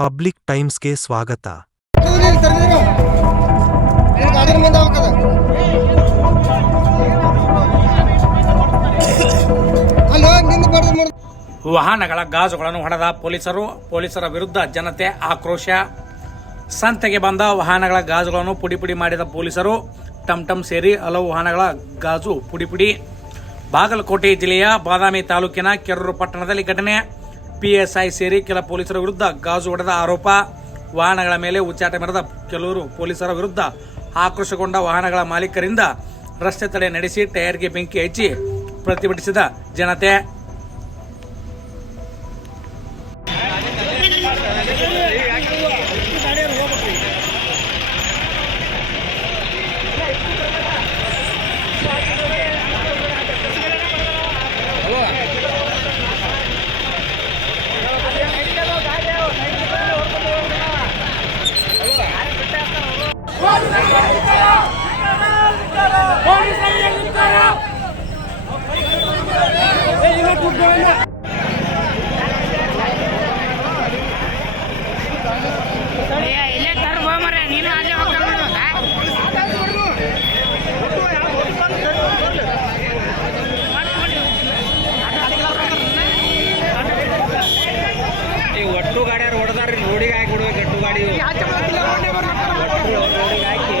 Public ಟೈಮ್ಸ್ಗೆ ಸ್ವಾಗತ. ವಾಹನಗಳ ಗಾಜುಗಳನ್ನು ಹೊಡೆದ ಪೊಲೀಸರು, ಪೊಲೀಸರ ವಿರುದ್ಧ ಜನತೆ ಆಕ್ರೋಶ. ಸಂತೆಗೆ ಬಂದ ವಾಹನಗಳ ಗಾಜುಗಳನ್ನು ಪುಡಿ ಪುಡಿ ಮಾಡಿದ ಪೊಲೀಸರು, ಟಮ್ ಟಮ್ ಸೇರಿ ಹಲವು ವಾಹನಗಳ ಗಾಜು ಪುಡಿ ಪುಡಿ ಬಾಗಲಕೋಟೆ ಜಿಲ್ಲೆಯ ಬಾದಾಮಿ ತಾಲೂಕಿನ ಕೆರೂರು ಪಟ್ಟಣದಲ್ಲಿ ಘಟನೆ. ಪಿಎಸ್ಐ ಸೇರಿ ಕೆಲ ಪೊಲೀಸರ ವಿರುದ್ಧ ಗಾಜು ಹೊಡೆದ ಆರೋಪ. ವಾಹನಗಳ ಮೇಲೆ ಉಚ್ಚಾಟ ಮೆರೆದ ಕೆಲವರು ಪೊಲೀಸರ ವಿರುದ್ಧ ಆಕ್ರೋಶಗೊಂಡ ವಾಹನಗಳ ಮಾಲೀಕರಿಂದ ರಸ್ತೆ ತಡೆ ನಡೆಸಿ ಟೈರ್ಗೆ ಬೆಂಕಿ ಹಚ್ಚಿ ಪ್ರತಿಭಟಿಸಿದ ಜನತೆ. ಒಟ್ಟು ಗಾಡಿಯಾರು ಹೊಡೆದಾರ್ರಿ ರೋಡಿಗೆ ಹಾಕಿ ಬಿಡ್ಬೇಕು ಗಟ್ಟು ಗಾಡಿ ಒಟ್ಟು ರೋಡಿಗೆ ಹಾಕಿ